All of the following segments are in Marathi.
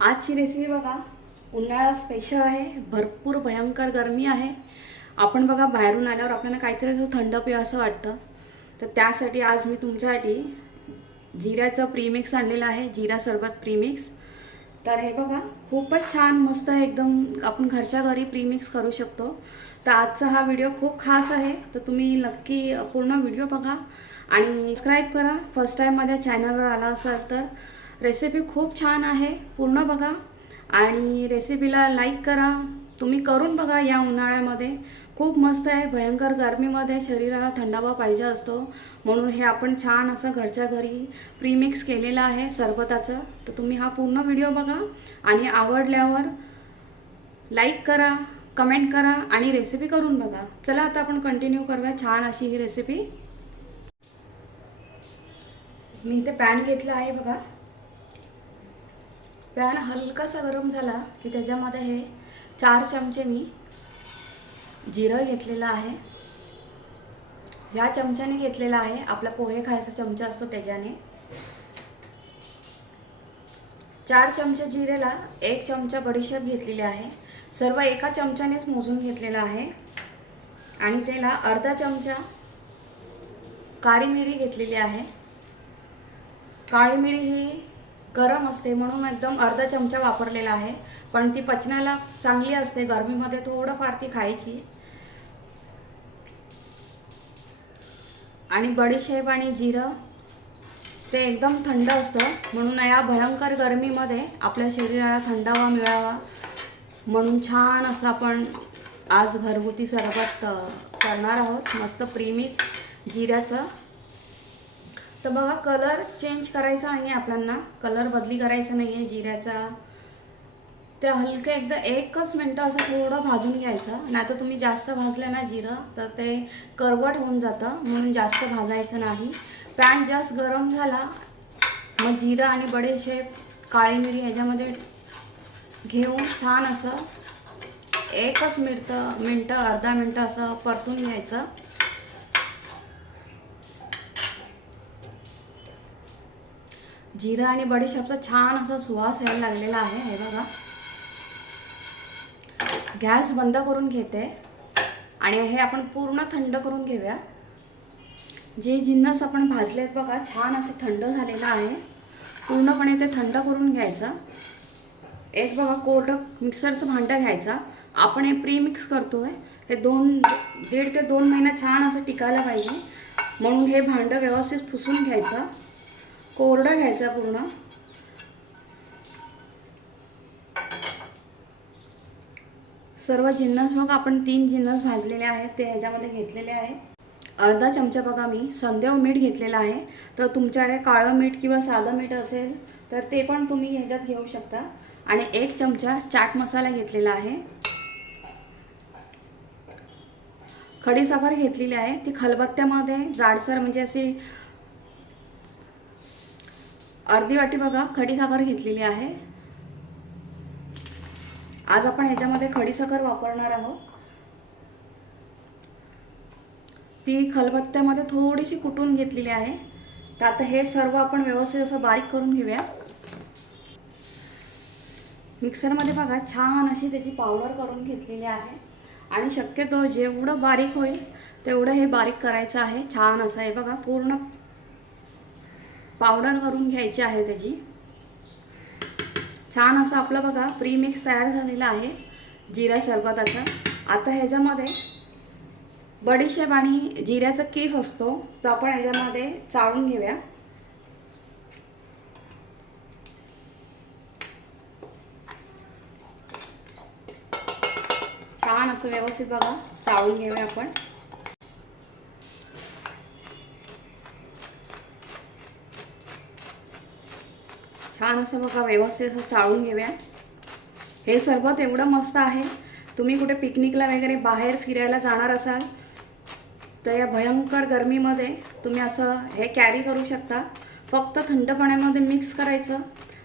आजची रेसिपी बघा. उन्हाळा स्पेशल आहे. भरपूर भयंकर गरमी आहे. आपण बघा बाहेरून आल्यावर आपल्याला काहीतरी थंड पिवं असं वाटतं. तर त्यासाठी आज मी तुमच्यासाठी जिऱ्याचं प्रीमिक्स आणलेलं आहे. जिरा सरबत प्रीमिक्स तर हे बघा खूपच छान मस्त आहे एकदम. आपण घरच्या घरी प्रीमिक्स करू शकतो. तर आजचा हा व्हिडिओ खूप खास आहे. तर तुम्ही नक्की पूर्ण व्हिडिओ बघा आणि सबस्क्राईब करा. फर्स्ट टाईम माझ्या चॅनलवर आला असाल तर रेसिपी खूप छान आहे. पूर्ण बघा. आणि रेसिपीला लाईक करा. तुम्ही करून बघा या उन्हाळ्यामध्ये. खूप मस्त आहे. भयंकर गरमीमध्ये शरीराला थंडावा पाहिजे असतो. म्हणून हे आपण छान असं घरच्या घरी प्रीमिक्स केलेलं आहे सरबताचं. तर तुम्ही हा पूर्ण व्हिडिओ बघा. आणि आवडल्यावर लाईक करा कमेंट करा आणि रेसिपी करून बघा. चला आता आपण कंटिन्यू करूया छान अशी ही रेसिपी मी इथे पॅन घेतला आहे बघा. पॅन हलकासा गरम झाला की त्याच्यामध्ये हे चार चमचे मी जिरं घेतलेलं आहे. ह्या चमच्याने घेतलेला आहे. आपला पोहे खायचा चमचा असतो त्याच्याने. चार चमचे जिरेला एक चमचा बडीशेप घेतलेली आहे. सर्व एका चमच्यानेच मोजून घेतलेलं आहे. आणि त्याला अर्धा चमचा काळी मिरी घेतलेली आहे. काळी मिरी ही गरम असते म्हणून एकदम अर्धा चमचा वापरलेला आहे. पण ती पचनाला चांगली असते. गरमीमध्ये थोडंफार ती खायची. आणि बडीशेप आणि जिरं ते एकदम थंड असतं. म्हणून या भयंकर गरमीमध्ये आपल्या शरीराला थंडावा मिळावा. म्हणून छान असं आपण आज घरगुती सरबत करणार आहोत. मस्त प्रेमिक जिऱ्याचं. तर बघा कलर चेंज करायचा नाही आहे आपल्यांना कलर बदली करायचा नाही आहे जिऱ्याचा. ते हलकं एकदा एकच मिनटं असं थोडं भाजून घ्यायचं. नाही तर तुम्ही जास्त भाजलं ना जिरं तर ते करवट होऊन जातं. म्हणून जास्त भाजायचं नाही. पॅन जास्त गरम झाला. मग जिरं आणि बडेशेप काळी मिरी ह्याच्यामध्ये घेऊन छान असं एकच मिनटं मिनटं अर्धा मिनटं असं परतून घ्यायचं. जिरं आणि बडीशेपचा छान असा सुवास यायला लागलेला आहे. हे बघा. गॅस बंद करून घेते. आणि हे आपण पूर्ण थंड करून घेऊया. जे जिन्नस आपण भाजलेत बघा छान असं थंड झालेलं आहे. पूर्णपणे ते थंड करून घ्यायचं. एक बघा कोरडं मिक्सरचं भांडं घ्यायचा. आपण हे प्री मिक्स करतो आहे हे दोन दीड ते दोन महिना छान असं टिकायला पाहिजे. म्हणून हे भांडं व्यवस्थित पुसून घ्यायचं. कोरडा घ्यायचा पूर्ण. सर्व जिन्नस मग आपण तीन जिन्नस भाजलेले आहेत ते ह्याच्यामध्ये घेतलेले आहे. अर्धा चमचा बघा मी संदेव मीठ घेतलेला आहे. तर तुमच्याकडे काळं मीठ किंवा साधं मीठ असेल तर ते पण तुम्ही ह्याच्यात घेऊ शकता. आणि एक चमचा चाट मसाला घेतलेला आहे. खडीसाखर घेतलेली आहे. ती खलबत्त्यामध्ये जाडसर म्हणजे अशी अर्धी वाटी बघा खडीसाखर घेतलेली आहे. आज आपण ह्याच्यामध्ये खडीसाखर वापरणार आहोत. ती खलबत्त्यामध्ये थोडीशी कुटून घेतलेली आहे. तर आता हे सर्व आपण व्यवस्थित असं बारीक करून घेऊया. मिक्सरमध्ये बघा छान अशी त्याची पावडर करून घेतलेली आहे. आणि शक्यतो जेवढं बारीक होईल तेवढं हे बारीक करायचं आहे. छान असं आहे बघा पूर्ण पावडर करून घ्यायची आहे त्याची. छान असं आपलं बघा प्री मिक्स तयार झालेला आहे जिरा सरबताचा. आता ह्याच्यामध्ये बडीशेप आणि जिऱ्याचा केस असतो तो आपण ह्याच्यामध्ये चाळून घेऊया. छान असं व्यवस्थित बघा चाळून घेऊया आपण. छान असं बघा व्यवस्थित असं चाळून घेऊया. हे सरबत एवढं मस्त आहे. तुम्ही कुठे पिकनिकला वगैरे बाहेर फिरायला जाणार असाल तर या भयंकर गरमीमध्ये तुम्ही असं हे कॅरी करू शकता. फक्त थंड पाण्यामध्ये मिक्स करायचं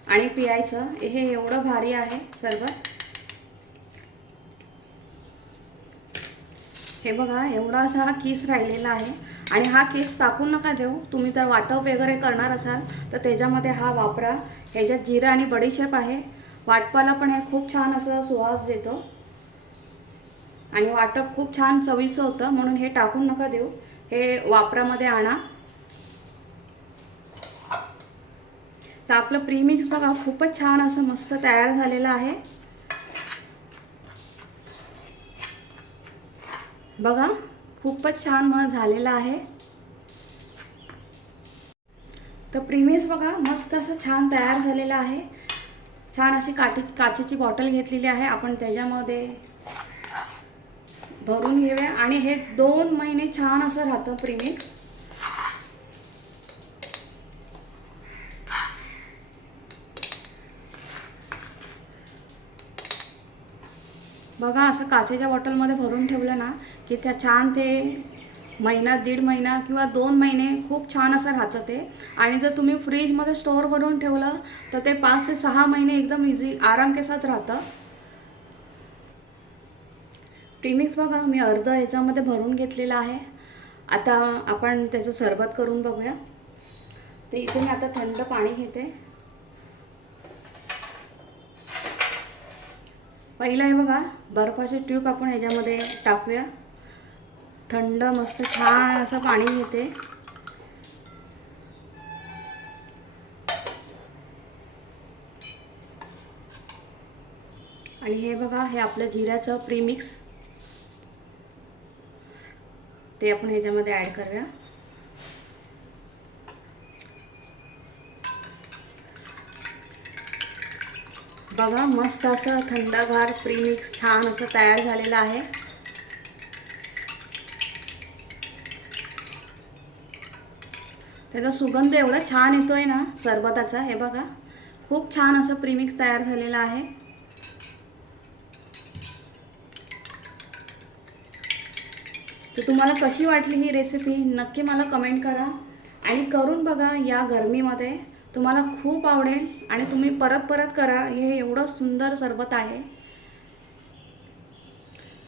आणि पियायचं. हे एवढं भारी आहे सरबत. हे बघा एवढा असा हा केस राहिलेला आहे. आणि हा केस टाकून नका देऊ. तुम्ही तर वाटप वगैरे करणार असाल तर त्याच्यामध्ये हा वापरा. ह्याच्यात जिरा आणि बडीशेप आहे. वाटपाला पण हे खूप छान असं सुवास देतो. आणि वाटप खूप छान चवीचं होतं म्हणून हे टाकून नका देऊ. हे वापरामध्ये आणा. तर आपलं प्रीमिक्स बघा खूपच छान असं मस्त तयार झालेलं आहे. बघा खूपच छान मग झालेलं आहे. तर प्रीमिक्स बघा मस्त असं छान तयार झालेलं आहे. छान अशी काठी काचेची बॉटल घेतलेली आहे. आपण त्याच्यामध्ये भरून घेऊया. आणि हे दोन महिने छान असं राहतं प्रीमिक्स बघा असं काचेच्या बॉटलमध्ये भरून ठेवलं ना की त्या छान ते महिना दीड महिना किंवा दोन महिने खूप छान असं राहतं ते. आणि जर तुम्ही फ्रीजमध्ये स्टोअर करून ठेवलं तर ते पाच ते सहा महिने एकदम इझी आराम केसात राहतं. प्रीमिक्स बघा मी अर्ध ह्याच्यामध्ये भरून घेतलेलं आहे. आता आपण त्याचं सरबत करून बघूया. ते इथे मी आता थंड पाणी घेते. पहिलं आहे बघा बर्फाची ट्यूब आपण ह्याच्यामध्ये टाकूया. थंड मस्त छान असं पाणी घेते आणि हे बघा हे आपलं जिऱ्याचं प्रीमिक्स ते आपण ह्याच्यामध्ये ॲड करूया. बघा मस्त असं थंडगार प्रीमिक्स छान असं तयार झालेलं आहे. त्याचा सुगंध एवढा छान येतोय ना सरबताचा हे बघा. खूप छान असं प्रीमिक्स तयार झालेलं आहे. तर तुम्हाला कशी वाटली ही रेसिपी नक्की मला कमेंट करा. आणि करून बघा या गरमीमध्ये तुम्हाला खूप आवडेल आणि तुम्ही परत परत करा. हे एवढं सुंदर सरबत आहे.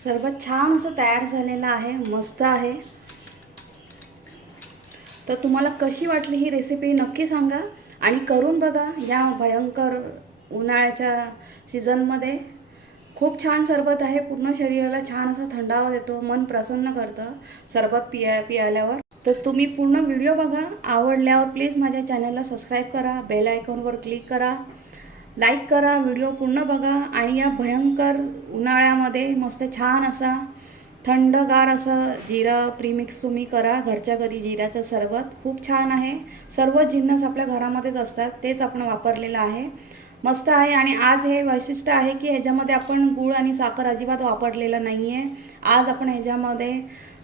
सरबत छान असं तयार झालेलं आहे. मस्त आहे. तर तुम्हाला कशी वाटली ही रेसिपी नक्की सांगा आणि करून बघा या भयंकर उन्हाळ्याच्या सीझनमध्ये खूप छान सरबत आहे. पूर्ण शरीराला छान असा थंडावा देतो. मन प्रसन्न करतं. सरबत पिया पियाल्यावर. तर तुम्ही पूर्ण व्हिडिओ बघा. आवडल्यावर प्लीज माझ्या चॅनलला सबस्क्राईब करा बेल आयकॉनवर क्लिक करा लाईक करा व्हिडिओ पूर्ण बघा. आणि या भयंकर उन्हाळ्यामध्ये मस्त छान असा थंडगार असं जिरं प्रीमिक्स तुम्ही करा. घरच्या घरी जिऱ्याचं सरबत खूप छान आहे. सर्व जिन्नस आपल्या घरामध्येच असतात तेच आपण वापरलेलं आहे. मस्त आहे आणि आज हे वैशिष्ट्य आहे की ह्याच्यामध्ये आपण गूळ आणि साखर अजिबात वापरलेलं नाही आहे आज आपण ह्याच्यामध्ये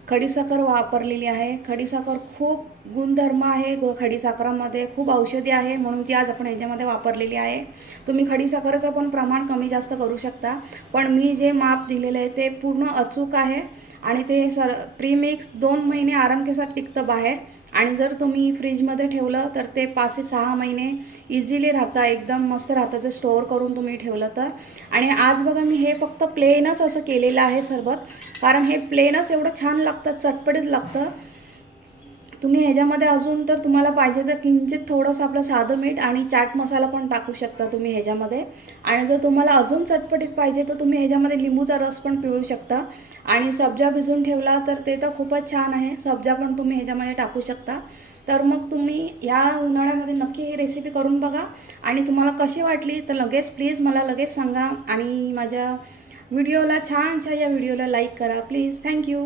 खडीसाखर वापरलेली आहे. खडीसाखर खूप गुणधर्म आहे. गो खडीसाखरामध्ये खूप औषधी आहे म्हणून ती आज आपण ह्याच्यामध्ये वापरलेली आहे. तुम्ही खडीसाखरेचं पण प्रमाण कमी जास्त करू शकता. पण मी जे माप दिलेलं आहे ते पूर्ण अचूक आहे आणि ते सर प्रीमिक्स दोन महिने आरामकेसात टिकतं बाहेर. आणि जर तुम्ही फ्रीजमध्ये ठेवलं तर ते पाच ते सहा महिने इझिली राहतं. एकदम मस्त राहतं जर स्टोअर करून तुम्ही ठेवलं तर. आणि आज बघा मी हे फक्त प्लेनच असं केलेलं आहे सरबत. कारण हे प्लेनच एवढं छान लागतं चटपटीत लागतं. तुम्ही ह्याच्यामध्ये अजून तर तुम्हाला पाहिजे तर किंचित थोडंसं आपलं साधं मीठ आणि चाट मसाला पण टाकू शकता तुम्ही ह्याच्यामध्ये. आणि जर तुम्हाला अजून चटपटीत पाहिजे तर तुम्ही ह्याच्यामध्ये लिंबूचा रस पण पिळू शकता. आणि सब्जा भिजून ठेवला तर ते तर खूपच छान आहे. सब्जा पण तुम्ही ह्याच्यामध्ये टाकू शकता. तर मग तुम्ही या उन्हाळ्यामध्ये नक्की ही रेसिपी करून बघा. आणि तुम्हाला कशी वाटली तर लगेच प्लीज मला लगेच सांगा. आणि माझ्या व्हिडिओला छानशा या व्हिडिओला लाईक करा. Please thank you